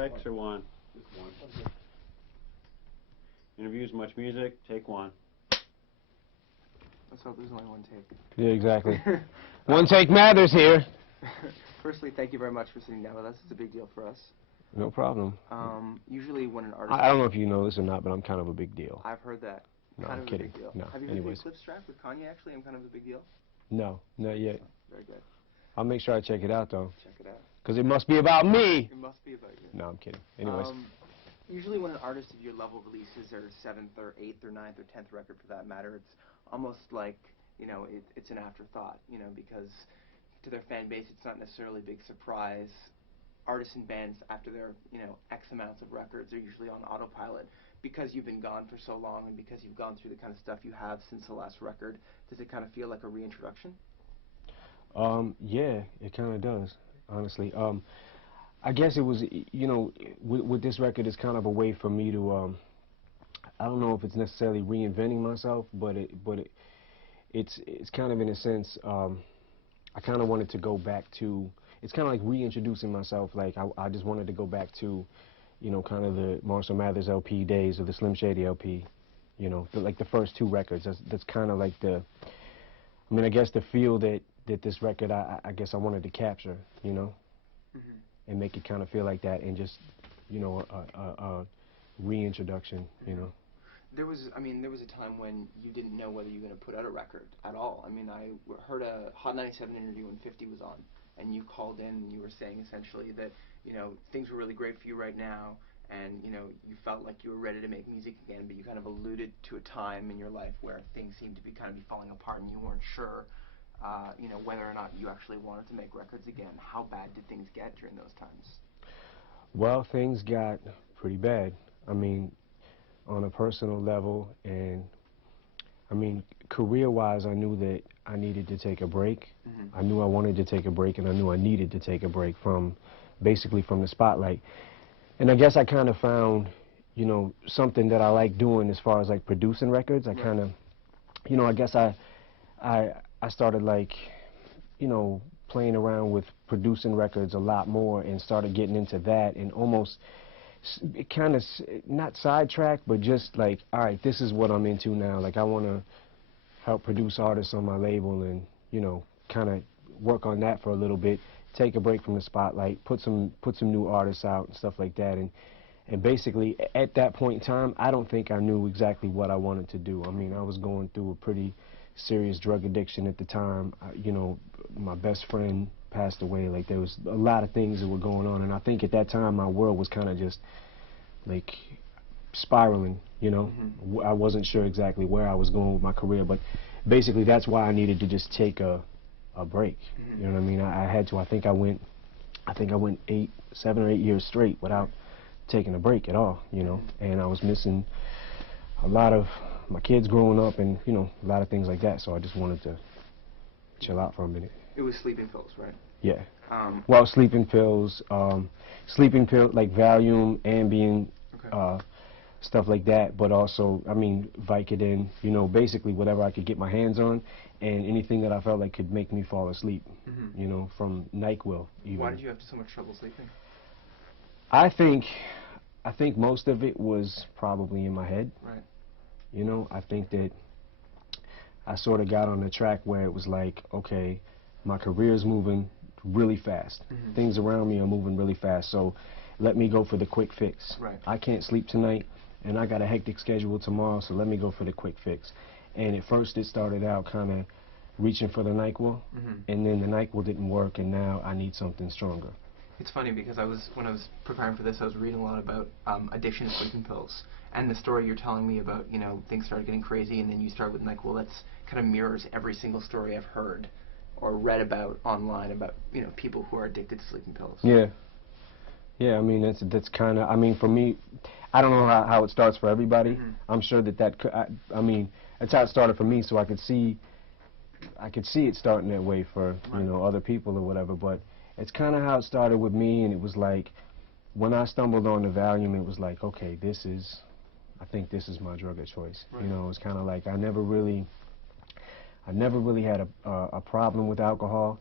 Takes or one? Just one. Interviews, much music, take one. Let's hope there's only one take. Yeah, exactly. One take matters here. Firstly, thank you very much for sitting down with us. It's a big deal for us. No problem. Usually when an artist... I don't know if you know this or not, but I'm kind of a big deal. I've heard that. No, kind I'm of kidding. a big deal. No, Have you heard the Eclipse track with Kanye, actually? I'm kind of a big deal? No, not yet. Very good. I'll make sure I check it out, though. Check it out. Because it must be about me. It must be about you. No, I'm kidding. Anyways. Usually when an artist of your level releases their 7th or 8th or 9th or 10th record for that matter, it's almost like, you know, it's an afterthought, you know, because to their fan base it's not necessarily a big surprise. Artists and bands, after their, you know, X amounts of records, are usually on autopilot. Because you've been gone for so long and because you've gone through the kind of stuff you have since the last record, does it kind of feel like a reintroduction? Yeah, it kind of does, honestly. I guess it was, you know, with this record, it's kind of a way for me to, I don't know if it's necessarily reinventing myself, but it's kind of in a sense, I kind of wanted to go back to, it's kind of like reintroducing myself. Like I just wanted to go back to, you know, kind of the Marshall Mathers LP days or the Slim Shady LP, you know, like the first 2 records. That's kind of like the, I mean, I guess the feel that this record, I guess I wanted to capture, you know. And make it kind of feel like that, and just, you know, a reintroduction, you know. There was a time when you didn't know whether you were going to put out a record at all. I mean, I heard a Hot 97 interview when 50 was on, and you called in and you were saying essentially that, you know, things were really great for you right now, and, you know, you felt like you were ready to make music again, but you kind of alluded to a time in your life where things seemed to be kind of falling apart and you weren't sure, you know, whether or not you actually wanted to make records again. How bad did things get during those times? Well, things got pretty bad. I mean, on a personal level, and I mean, career-wise, I knew that I needed to take a break. I knew I wanted to take a break, and I knew I needed to take a break from, basically from the spotlight. And I guess I kind of found, you know, something that I like doing as far as like producing records. I kind of, you know, I guess I started like, you know, playing around with producing records a lot more and started getting into that, and almost kind of not sidetracked, but just like, all right, this is what I'm into now. Like I want to help produce artists on my label and, you know, kind of work on that for a little bit, take a break from the spotlight, put some new artists out and stuff like that. And basically at that point in time, I don't think I knew exactly what I wanted to do. I mean, I was going through a pretty serious drug addiction at the time. You know, my best friend passed away. Like there was a lot of things that were going on, and I think at that time my world was kind of just like spiraling, you know. I wasn't sure exactly where I was going with my career, but basically that's why I needed to just take a break. You know what I mean? I had to. I think I went 7 or 8 years straight without taking a break at all, you know. And I was missing a lot of my kids growing up, and, you know, a lot of things like that. So I just wanted to chill out for a minute. It was sleeping pills, right? Yeah. Well, sleeping pills, like Valium, Ambien, stuff like that. But also, I mean, Vicodin, you know, basically whatever I could get my hands on, and anything that I felt like could make me fall asleep, you know, from NyQuil even. Why did you have so much trouble sleeping? I think most of it was probably in my head. Right. You know, I think that I sort of got on the track where it was like, okay, my career's moving really fast. Things around me are moving really fast, so let me go for the quick fix. Right. I can't sleep tonight, and I got a hectic schedule tomorrow, so let me go for the quick fix. And at first it started out kind of reaching for the NyQuil, and then the NyQuil didn't work, and now I need something stronger. It's funny because when I was preparing for this, I was reading a lot about addiction to sleeping pills. And the story you're telling me about, you know, things started getting crazy and then you started with NyQuil, that's kind of mirrors every single story I've heard or read about online about, you know, people who are addicted to sleeping pills. Yeah. Yeah, I mean, that's kind of, I mean, for me, I don't know how it starts for everybody. I'm sure I mean, that's how it started for me, so I could see it starting that way for, you know, other people or whatever, but it's kind of how it started with me, and it was like, when I stumbled on the Valium, it was like, okay, I think this is my drug of choice. You know, it's kind of like I never really had a problem with alcohol.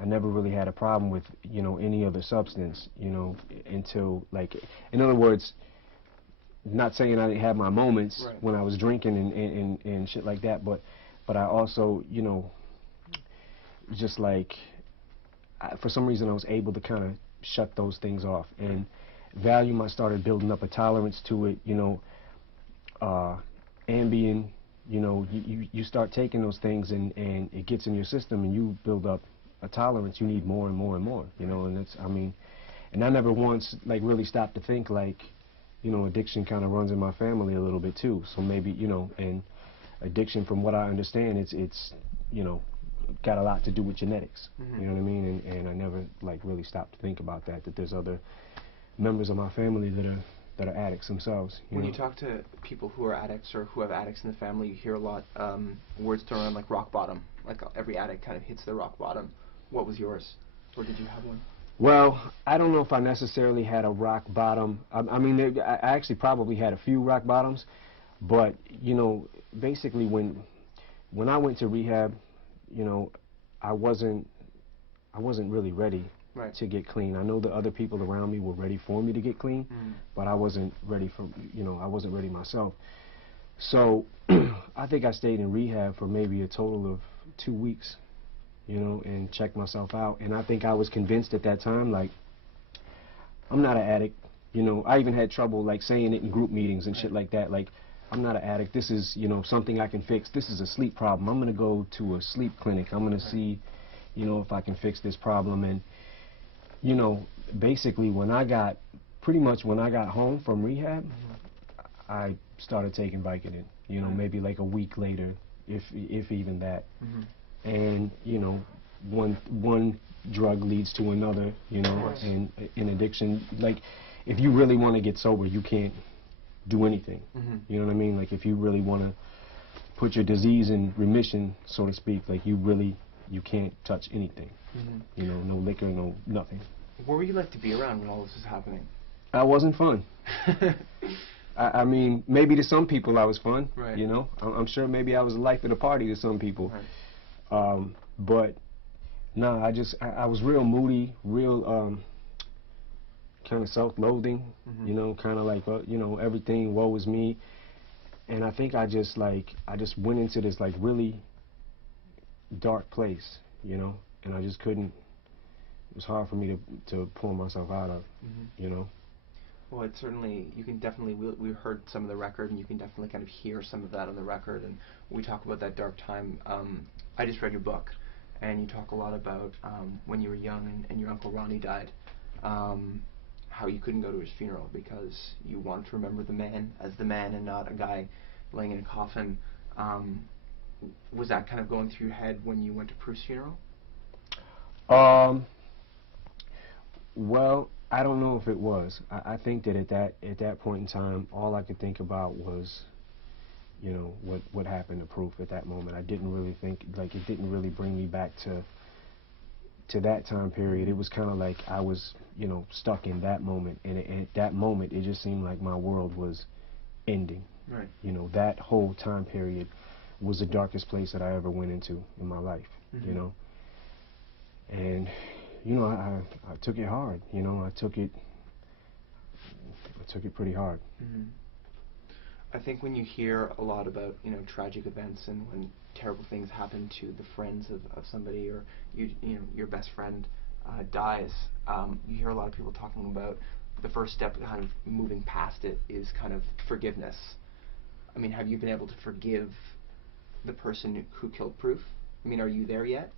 I never really had a problem with, you know, any other substance, you know, until, like, in other words, not saying I didn't have my moments Right. when I was drinking and shit like that, but I also, you know, just like, for some reason I was able to kind of shut those things off. And Valium, I started building up a tolerance to it, you know. Ambien, you know, you start taking those things and it gets in your system and you build up a tolerance. You need more and more and more, you know. And it's, I mean, and I never once like really stopped to think like, you know, addiction kind of runs in my family a little bit too. So maybe, you know, and addiction, from what I understand, it's you know, got a lot to do with genetics. You know what I mean? And I never like really stopped to think about that there's other members of my family that are addicts themselves. When you talk to people who are addicts or who have addicts in the family, you hear a lot words thrown around like rock bottom. Like every addict kind of hits their rock bottom. What was yours? Or did you have one? Well, I don't know if I necessarily had a rock bottom. I mean, I actually probably had a few rock bottoms, but you know, basically when I went to rehab, you know, I wasn't really ready to get clean. I know the other people around me were ready for me to get clean, but I wasn't ready for, you know, I wasn't ready myself. So I think I stayed in rehab for maybe a total of 2 weeks, you know, and checked myself out. And I think I was convinced at that time, like, I'm not an addict. You know, I even had trouble like saying it in group meetings and shit like that. Like, I'm not an addict. This is, you know, something I can fix. This is a sleep problem. I'm going to go to a sleep clinic. I'm going to see, you know, if I can fix this problem. And, you know, basically pretty much when I got home from rehab, I started taking Vicodin, you know, maybe like a week later, if even that. And, you know, one drug leads to another, you know, and in addiction, like, if you really want to get sober, you can't do anything. You know what I mean? Like, if you really want to put your disease in remission, so to speak, like, you can't touch anything. You know, no liquor, no nothing. What were you like to be around when all this was happening? I wasn't fun. I mean, maybe to some people I was fun, you know. I'm sure maybe I was the life of the party to some people. But, no, I was real moody, real kind of self-loathing, you know, kind of like, you know, everything, woe is me. And I think I just went into this, like, really dark place, you know, and I just couldn't, it was hard for me to pull myself out of, you know. Well, it certainly, you can definitely, we heard some of the record, and you can definitely kind of hear some of that on the record, and we talk about that dark time. I just read your book, and you talk a lot about when you were young and your Uncle Ronnie died, how you couldn't go to his funeral because you wanted to remember the man as the man and not a guy laying in a coffin. Was that kind of going through your head when you went to Prue's funeral? Well, I don't know if it was. I think that at that point in time, all I could think about was, you know, what happened to Proof at that moment. I didn't really think, like, it didn't really bring me back to that time period. It was kind of like I was, you know, stuck in that moment, and at that moment, it just seemed like my world was ending. You know, that whole time period was the darkest place that I ever went into in my life, you know. And, you know, I took it hard, you know. I took it pretty hard. I think when you hear a lot about, you know, tragic events and when terrible things happen to the friends of somebody, or you know, your best friend dies, you hear a lot of people talking about the first step kind of moving past it is kind of forgiveness. I mean, have you been able to forgive the person who killed Proof? I mean, are you there yet?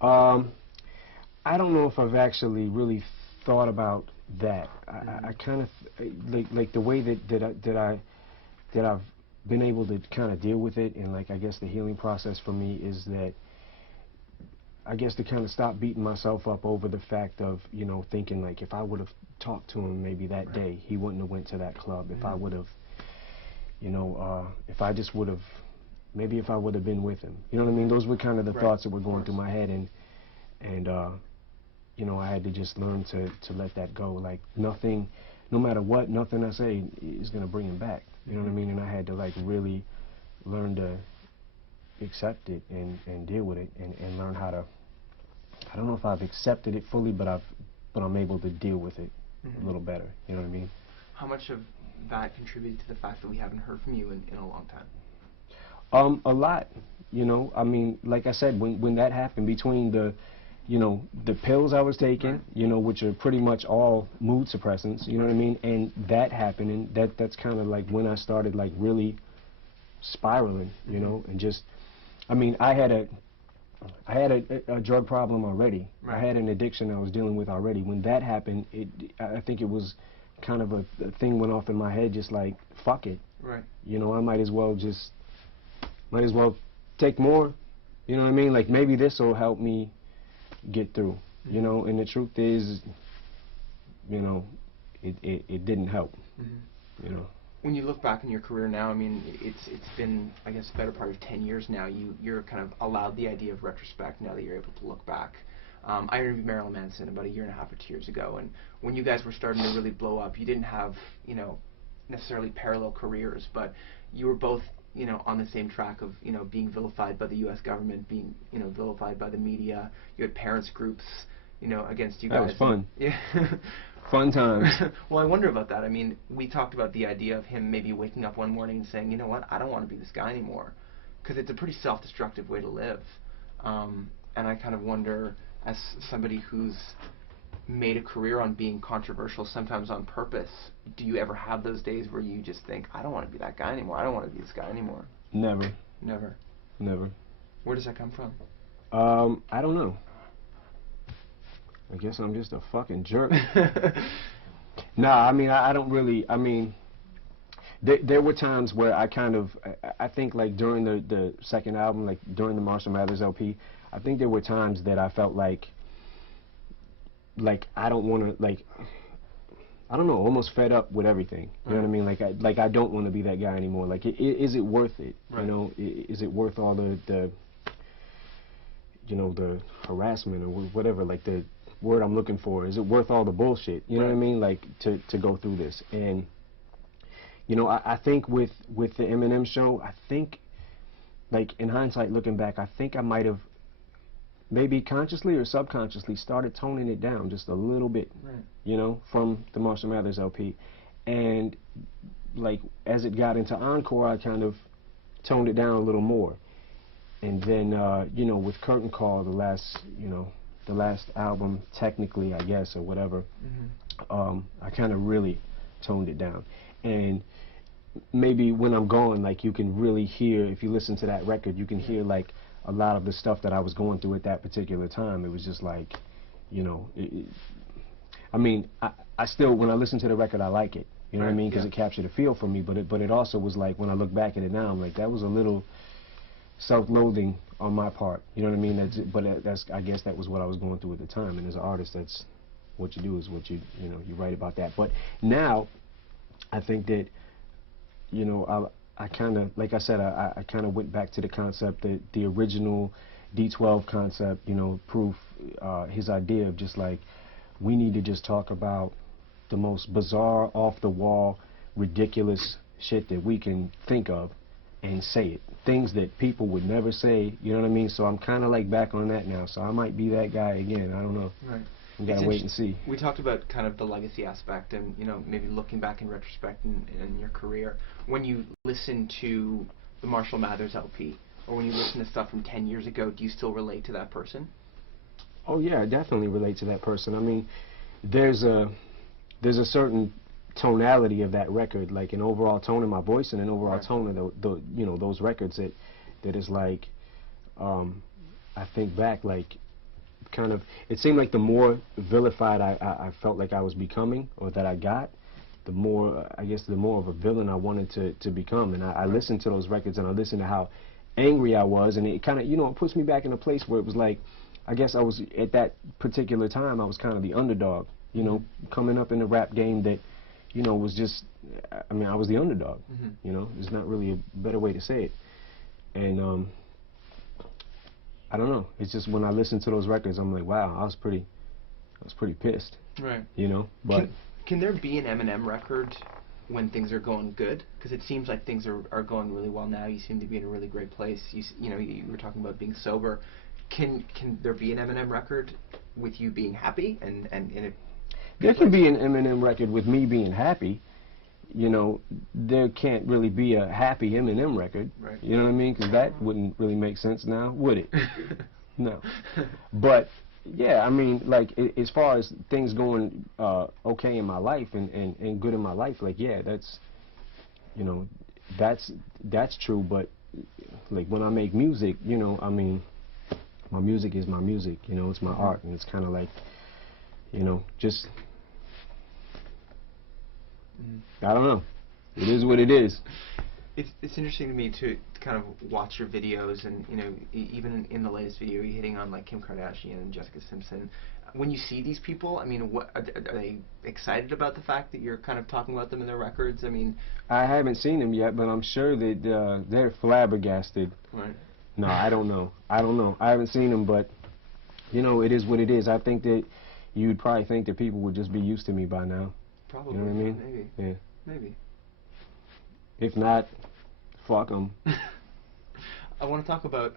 I don't know if I've actually really thought about that. I kind of like the way that I've been able to kind of deal with it, and like I guess the healing process for me is that I guess to kind of stop beating myself up over the fact of, you know, thinking like if I would have talked to him maybe that day, he wouldn't have went to that club. If I would have, you know, if I just would have, maybe if I would have been with him, you know what I mean? Those were kind of the thoughts that were going through my head, and you know, I had to just learn to let that go. Like, nothing, no matter what, nothing I say is going to bring him back. You know what I mean? And I had to, like, really learn to accept it and deal with it and learn how to I don't know if I've accepted it fully, but I'm able to deal with it Mm-hmm. a little better. You know what I mean? How much of that contributed to the fact that we haven't heard from you in a long time? A lot. You know, I mean, like I said, when that happened, between the, you know, the pills I was taking, Right. you know, which are pretty much all mood suppressants, you know what I mean, and that happening, that's kind of like when I started like really spiraling, you know, and just, I mean, I had a drug problem already. Right. I had an addiction I was dealing with already. When that happened, I think it was kind of a thing went off in my head, just like, fuck it. Right. You know, I might as well take more, you know what I mean? Like, maybe this will help me get through, you know? And the truth is, you know, it didn't help, you know? When you look back in your career now, I mean, it's been, I guess, a better part of 10 years now. You're kind of allowed the idea of retrospect now that you're able to look back. I interviewed Marilyn Manson about 1.5 years or 2 years ago, and when you guys were starting to really blow up, you didn't have, you know, necessarily parallel careers, but you were both, you know, on the same track of, you know, being vilified by the U.S. government, being, you know, vilified by the media. You had parents groups, you know, against you guys. That was fun. Yeah. Fun times. Well, I wonder about that. I mean, we talked about the idea of him maybe waking up one morning and saying, you know what, I don't want to be this guy anymore, because it's a pretty self-destructive way to live. And I kind of wonder, as somebody who's made a career on being controversial, sometimes on purpose, do you ever have those days where you just think, I don't want to be that guy anymore, I don't want to be this guy anymore? Never. Never. Never. Where does that come from? I don't know. I guess I'm just a fucking jerk. Nah, I mean, I don't really, I mean, there were times where I kind of, I think like during the second album, like during the Marshall Mathers LP, I think there were times that I felt like I don't want to, like, I don't know, almost fed up with everything. You know what I mean? Like I don't want to be that guy anymore. Like, is it worth it? Right. You know, is it worth all the you know, the harassment or whatever, like the word I'm looking for? Is it worth all the bullshit? You know what I mean? Like, to go through this. And, you know, I think with the Eminem show, I think, like, in hindsight, looking back, I think I might have maybe consciously or subconsciously started toning it down just a little bit, you know, from the Marshall Mathers LP. And, like, as it got into Encore, I kind of toned it down a little more. And then, you know, with Curtain Call, the last album, technically, I guess, or whatever, I kind of really toned it down. And maybe when I'm gone, like, you can really hear, if you listen to that record, you can hear, like, a lot of the stuff that I was going through at that particular time. It was just like, you know, I mean, I still, when I listen to the record, I like it. You know what I mean? Because it captured a feel for me. But it also was like, when I look back at it now, I'm like, that was a little self-loathing on my part, you know what I mean? That's I guess that was what I was going through at the time. And as an artist, that's what you do, is what you know, you write about that. But now, I think that, you know, I kind of, like I said, I kind of went back to the concept, the original D12 concept, you know, Proof, his idea of just like, we need to just talk about the most bizarre, off-the-wall, ridiculous shit that we can think of, and say it. Things that people would never say, you know what I mean? So I'm kind of like back on that now. So I might be that guy again. I don't know. Right. We gotta wait and see. We talked about kind of the legacy aspect and, you know, maybe looking back in retrospect in your career. When you listen to the Marshall Mathers LP, or when you listen to stuff from 10 years ago, do you still relate to that person? Oh yeah, I definitely relate to that person. I mean, there's a certain tonality of that record, like an overall tone of my voice and an overall tone of the you know, those records that is like, I think back, like, kind of, it seemed like the more vilified I felt like I was becoming, or that I got, the more, I guess, the more of a villain I wanted to become. And I listened to those records, and I listened to how angry I was, and it kind of, you know, it puts me back in a place where it was like, I guess I was, at that particular time, I was kind of the underdog, you know, coming up in the rap game that, you know, was just, I mean, I was the underdog, you know, there's not really a better way to say it. And, I don't know, it's just when I listen to those records, I'm like, wow, I was pretty pissed. Right. You know, but. Can there be an Eminem record when things are going good? Because it seems like things are going really well now. You seem to be in a really great place. You know, you were talking about being sober. Can there be an Eminem record with you being happy and it? There can be an Eminem record with me being happy. You know, there can't really be a happy Eminem record. Right. You know what I mean? Because that wouldn't really make sense now, would it? No. But yeah, I mean, like as far as things going okay in my life and good in my life, like yeah, that's, you know, that's true. But like when I make music, you know, I mean, my music is my music. You know, it's my art, and it's kind of like, you know, just. I don't know. It is what it is. It's interesting to me to kind of watch your videos, and you know, even in the latest video, you're hitting on like Kim Kardashian and Jessica Simpson. When you see these people, I mean, what are they excited about the fact that you're kind of talking about them in their records? I mean, I haven't seen them yet, but I'm sure that they're flabbergasted. Right. No, I don't know. I don't know. I haven't seen them, but you know, it is what it is. I think that you'd probably think that people would just be used to me by now. Probably. You know what I mean? Maybe. Yeah. Maybe. If not, fuck them. I want to talk about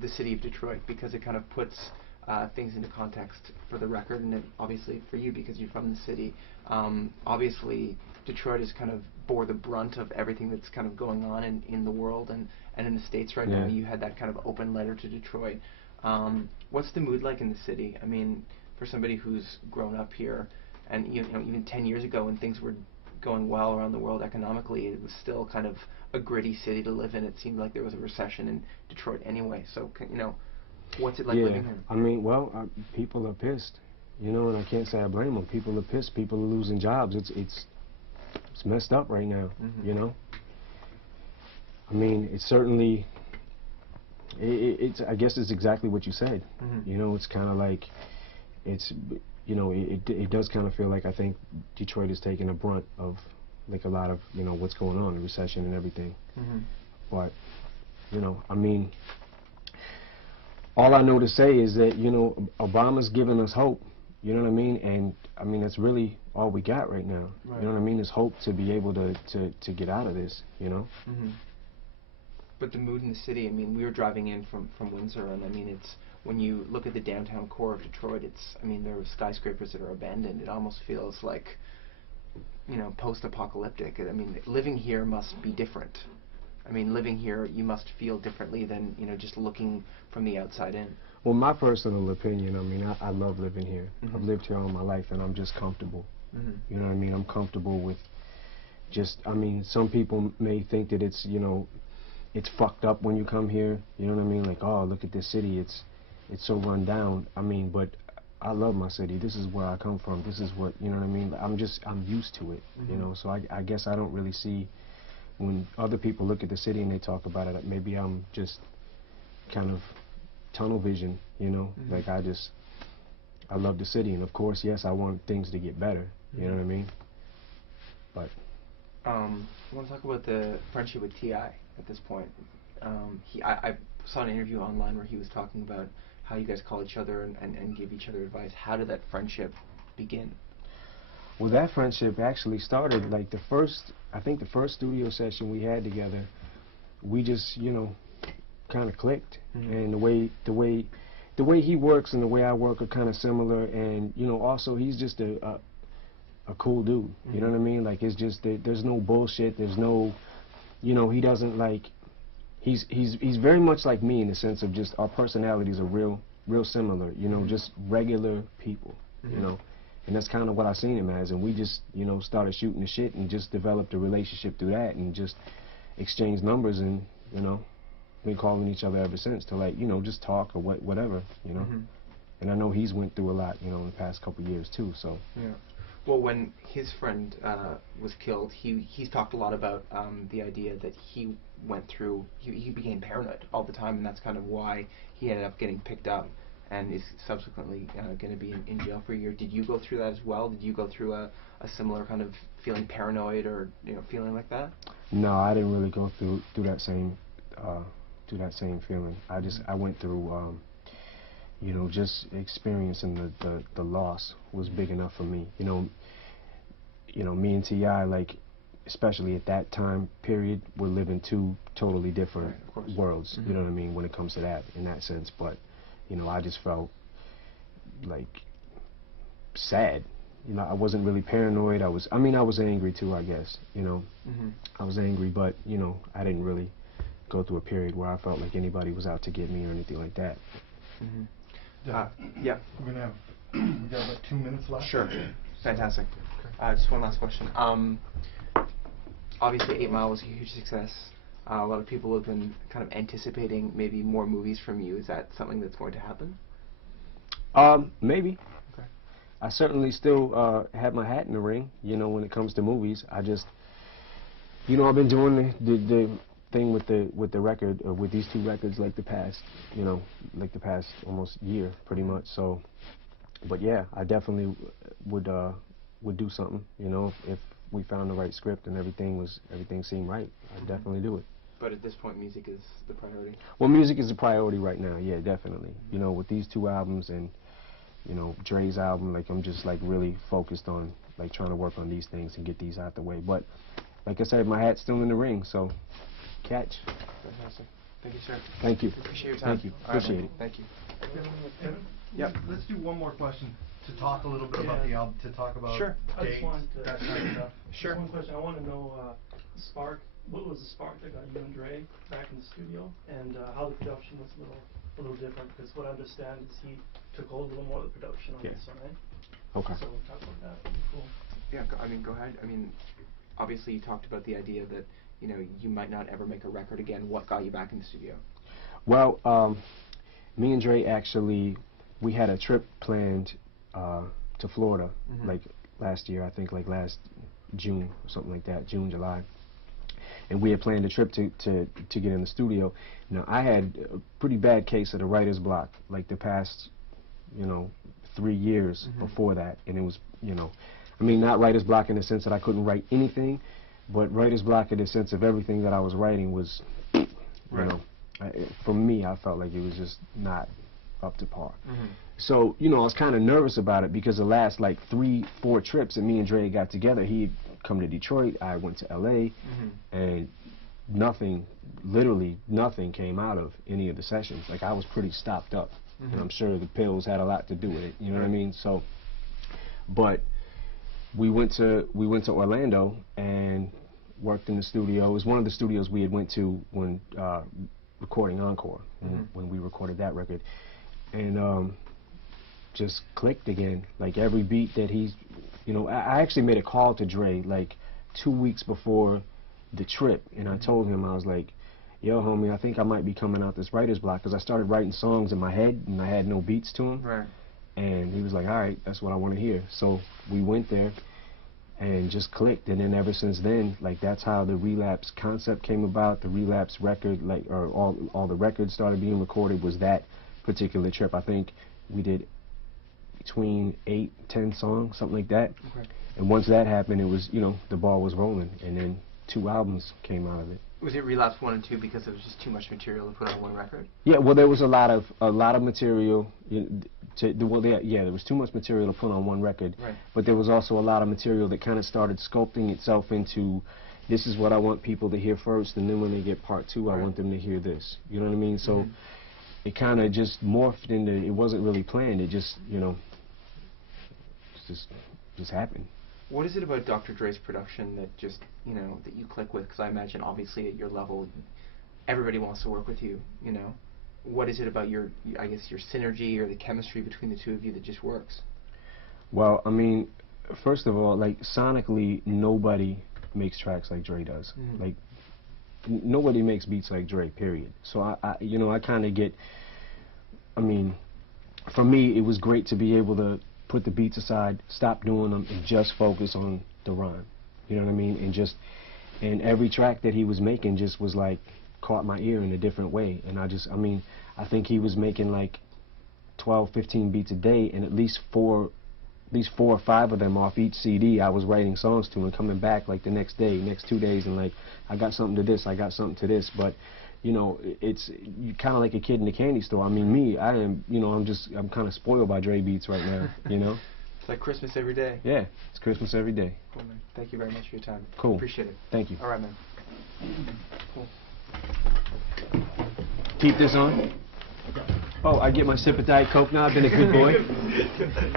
the city of Detroit because it kind of puts things into context for the record, and then obviously for you because you're from the city. Obviously, Detroit has kind of bore the brunt of everything that's kind of going on in the world and in the States right now. You had that kind of open letter to Detroit. What's the mood like in the city? I mean, for somebody who's grown up here, and you know, even 10 years ago when things were going well around the world economically, it was still kind of a gritty city to live in. It seemed like there was a recession in Detroit anyway. So, you know, what's it like living here? I mean, well, people are pissed, you know, and I can't say I blame them. People are pissed. People are losing jobs. It's messed up right now, you know. I mean, it's certainly. It's. I guess it's exactly what you said. You know, it's kind of like, it's. You know, it does kind of feel like I think Detroit is taking a brunt of like a lot of, you know, what's going on, the recession and everything. But, you know, I mean, all I know to say is that, you know, Obama's giving us hope, you know what I mean? And, I mean, that's really all we got right now. Right. You know what I mean? Is hope to be able to get out of this, you know? But the mood in the city, I mean, we were driving in from Windsor, and I mean, it's, when you look at the downtown core of Detroit, it's, I mean, there are skyscrapers that are abandoned. It almost feels like, you know, post-apocalyptic. I mean, living here must be different. I mean, living here, you must feel differently than, you know, just looking from the outside in. Well, my personal opinion, I mean, I love living here. I've lived here all my life, and I'm just comfortable. You know what I mean? I'm comfortable with just, I mean, some people may think that it's, you know, it's fucked up when you come here. You know what I mean? Like, oh, look at this city. It's so run down. I mean, but I love my city. This is where I come from. This is what, you know what I mean? I'm used to it, you know? So I guess I don't really see, when other people look at the city and they talk about it, maybe I'm just kind of tunnel vision, you know? Like I love the city. And of course, yes, I want things to get better. You know what I mean? But. I want to talk about the friendship with T.I. at this point. I saw an interview online where he was talking about how you guys call each other and give each other advice. How did that friendship begin? Well, that friendship actually started like I think the first studio session we had together, we just, you know, kind of clicked. And the way he works and the way I work are kind of similar, and you know, also he's just a cool dude. You know what I mean? Like, it's just there's no bullshit. There's no, you know, he doesn't like. He's very much like me in the sense of just our personalities are real similar. You know, just regular people. You know, and that's kind of what I seen him as. And we just, you know, started shooting the shit and just developed a relationship through that and just exchanged numbers, and you know, been calling each other ever since to, like, you know, just talk or whatever. You know. And I know he's went through a lot, you know, in the past couple of years too. So. Yeah. Well, when his friend was killed, he's talked a lot about the idea that he went through, he became paranoid all the time, and that's kind of why he ended up getting picked up and is subsequently going to be in jail for a year. Did you go through that as well? Did you go through a similar kind of feeling paranoid or, you know, feeling like that? No, I didn't really go through that same feeling. I went through. You know, just experiencing the loss was big enough for me. You know, me and T.I., like, especially at that time period, we're living two totally different worlds. You know what I mean, when it comes to that, in that sense. But you know, I just felt like sad. You know, I wasn't really paranoid. I mean, I was angry too, I guess, you know. I was angry, but, you know, I didn't really go through a period where I felt like anybody was out to get me or anything like that. Yeah. We're gonna have, we got about 2 minutes left. Sure. Fantastic. Just one last question. Obviously 8 Mile was a huge success. A lot of people have been kind of anticipating maybe more movies from you. Is that something that's going to happen? Maybe. Okay. I certainly still have my hat in the ring, you know, when it comes to movies. I just, you know, I've been doing the thing with the record, with these 2 records, like the past, you know, like the past almost year, pretty much. So, but yeah, I definitely would do something, you know, if we found the right script and everything seemed right. I'd definitely do it. But at this point, music is the priority. Well, music is the priority right now. Yeah, definitely. You know, with these 2 albums and, you know, Dre's album, like I'm just like really focused on like trying to work on these things and get these out the way. But like I said, my hat's still in the ring, so catch. Fantastic. Thank you, sir. Thank you. Appreciate your time. Thank you. All right, Appreciate it. Thank you. Yep. Let's do one more question to talk a little bit about the album, to talk about Sure. I just dates, wanted to, that kind of stuff. Sure. Just one question. I want to know spark. What was the spark that got you and Dre back in the studio, and how the production was a little different? Because what I understand is he took hold a little more of the production on this one, right? Okay. So talk about that. That'd be cool. Yeah. I mean, go ahead. I mean, obviously you talked about the idea that, you know, you might not ever make a record again. What got you back in the studio? Well, me and Dre actually, we had a trip planned to Florida, like last year, I think like last June or something like that, June, July. And we had planned a trip to get in the studio. Now, I had a pretty bad case of the writer's block, like the past, you know, 3 years before that. And it was, you know, I mean, not writer's block in the sense that I couldn't write anything, but writer's block in the sense of everything that I was writing was, you know, for me, I felt like it was just not up to par. So, you know, I was kind of nervous about it because the last like 3-4 trips that me and Dre got together, he'd come to Detroit, I went to LA, and nothing, literally nothing came out of any of the sessions. Like I was pretty stopped up, and I'm sure the pills had a lot to do with it, you know what I mean? So, but we went to Orlando and worked in the studio. It was one of the studios we had went to when recording Encore, when we recorded that record. And just clicked again. Like every beat that he's, you know, I actually made a call to Dre like 2 weeks before the trip, and I told him, I was like, yo, homie, I think I might be coming out this writer's block, because I started writing songs in my head and I had no beats to them. Right. And he was like, all right, that's what I want to hear. So we went there and just clicked, and then ever since then, like that's how the Relapse concept came about. The Relapse record, like, or all the records started being recorded was that particular trip. I think we did between 8-10 songs, something like that. Okay. And once that happened, it was, you know, the ball was rolling, and then 2 albums came out of it. Was it Relapse 1 and 2 because it was just too much material to put on one record? Yeah, well, there was a lot of material. There was too much material to put on one record. Right. But there was also a lot of material that kind of started sculpting itself into, this is what I want people to hear first, and then when they get part 2, I want them to hear this. You know what I mean? So it kind of just morphed into, it wasn't really planned. It just, you know, just happened. What is it about Dr. Dre's production that just, you know, that you click with? Because I imagine, obviously, at your level, everybody wants to work with you, you know? What is it about your, I guess, your synergy or the chemistry between the two of you that just works? Well, I mean, first of all, like, sonically, nobody makes tracks like Dre does. Like, nobody makes beats like Dre, period. So, I you know, I kind of get, I mean, for me, it was great to be able to put the beats aside, stop doing them, and just focus on the rhyme. You know what I mean? And every track that he was making just was like, caught my ear in a different way. And I mean, I think he was making like 12, 15 beats a day, and at least 4 or 5 of them off each CD I was writing songs to and coming back like the next day, next 2 days, and like, I got something to this, I got something to this. But you know, it's kind of like a kid in the candy store. I mean, me, I am, you know, I'm kind of spoiled by Dre beats right now, you know? It's like Christmas every day. Yeah, it's Christmas every day. Cool, man. Thank you very much for your time. Cool. Appreciate it. Thank you. All right, man. Cool. Keep this on. Oh, I get my sip of Diet Coke now. I've been a good boy.